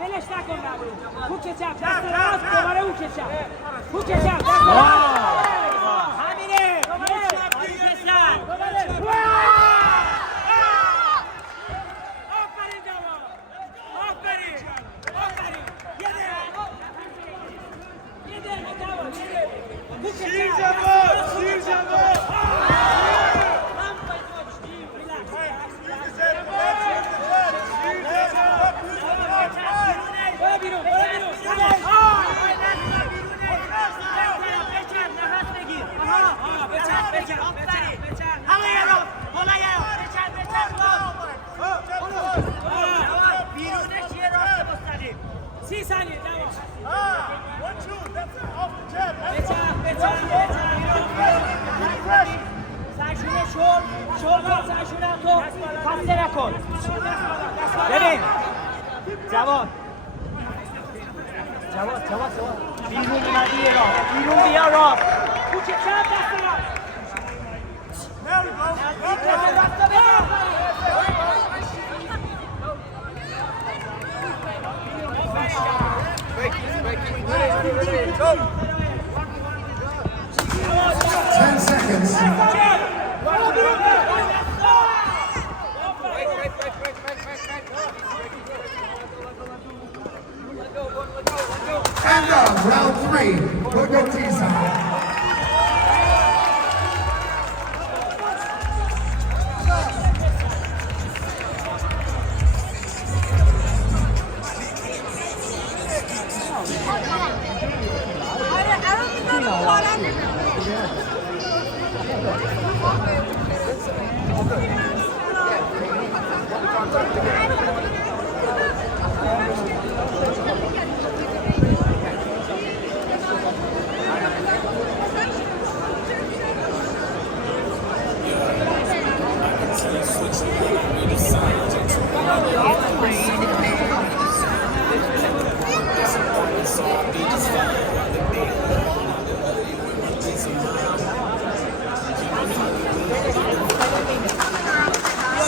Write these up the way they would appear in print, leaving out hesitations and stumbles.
ولش نکن برو هوک چپ دست راست دوباره هوک چپ هوک چپ همینه آفرین جوان آفرین یه دقیقه جوان شیر جوان بیرون بیرونش یه راه مستقیم 30 ثانیه جواب سرشونه شل کن سرشونه تو خسته نکن ببین جواد بیرون اومدی یه راه بیرون بیا راه کوچه چند دست راه And round 3, put your teeth on.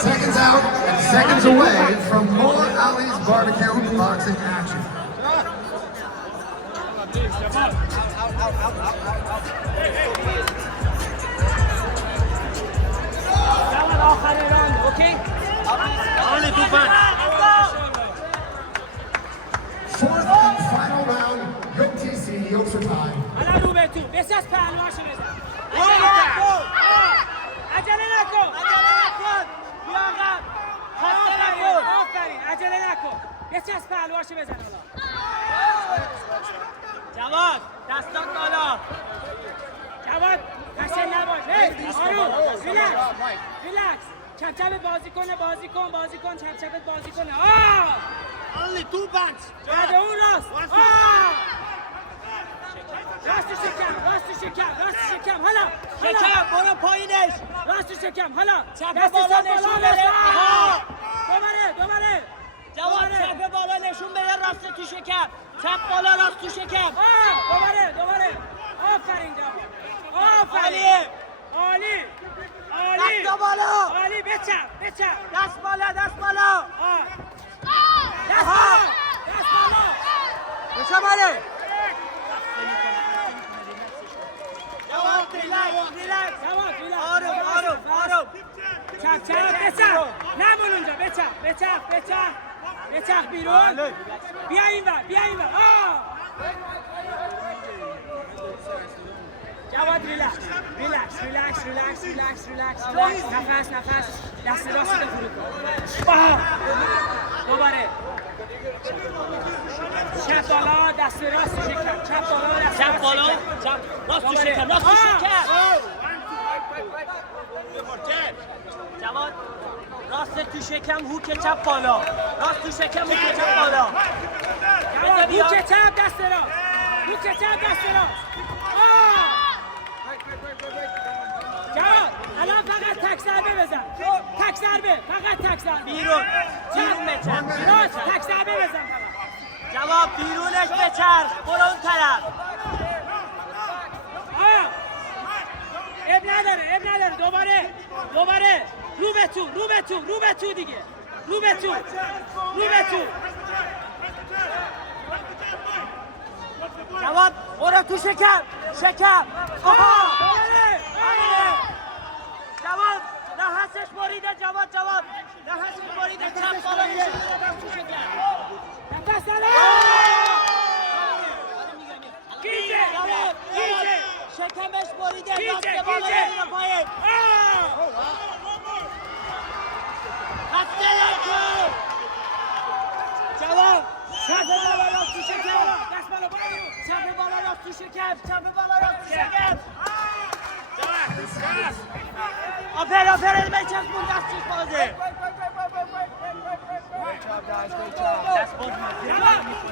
Seconds out and seconds away from more Ali's barbecue boxing action. Okay? Only 2 punch. Fourth and final round, Yoke TC, Yokes for time. حالا رو به تو بسیار پهلواشو بزن عجله نکن بیا عقب خسته نکن آفرین عجله نکن بسیار پهلواشو بزن حالا جواد دستات بالا جواد قشنگ نباش آروم ریلکس چپ چپت بازی کن چپ چپت بازی کنه Only 2 punch. بعد اون راست راست شکم حالا شکم برو پایینش. راست شکم حالا چپ بالا نشون بده. دوباره جواد چپ بالا نشون بده راست تو شکم. چپ بالا راست تو شکم. دوباره آفرین جواد عالیه. عالی دست بالا. عالی بچپ دست بالا. دست بالا بچه باله. ریلکس. آروم. چپ بچپ نمون اونجا بچپ بیرون بیا این ور جواد ریلکس نفس دست راست رو فرو کن دوباره چپ بالا دست راست شکم چپ بالا راست تو شکم جواد راست تو شکم هوک چپ بالا راست تو شکم هوک چپ بالا هوک چپ دست راست جواد الان فقط تک ضربه بزن فقط تک ضربه بیرون بچرخ راست تک ضربه بزن جواد بیرونش بچرخ برو اون طرف اب نداره دوباره رو به تو دیگه رو به تو تو شکم شکم آها جواد نفسش بریده جواد نفسش بریده چپ بالا کشیده تو شکم نفس داره گیجه شکمش بریده دست بالا نمیره پایین خسته نکن جواد چپ بالا راست تو شکم دست بالا برو چپ بالا راست تو شکم چپ بالا راست تو شکم آفر علمه چسبون دستش بازه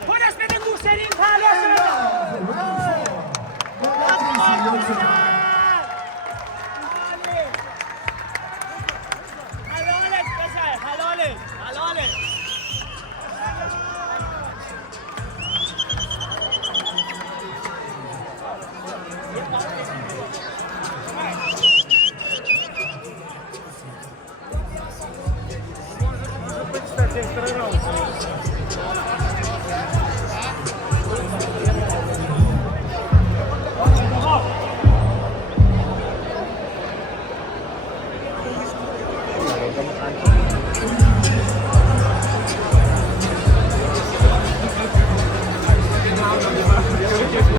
خودش بده دوسترین پهلوان حلالت بزن حلالت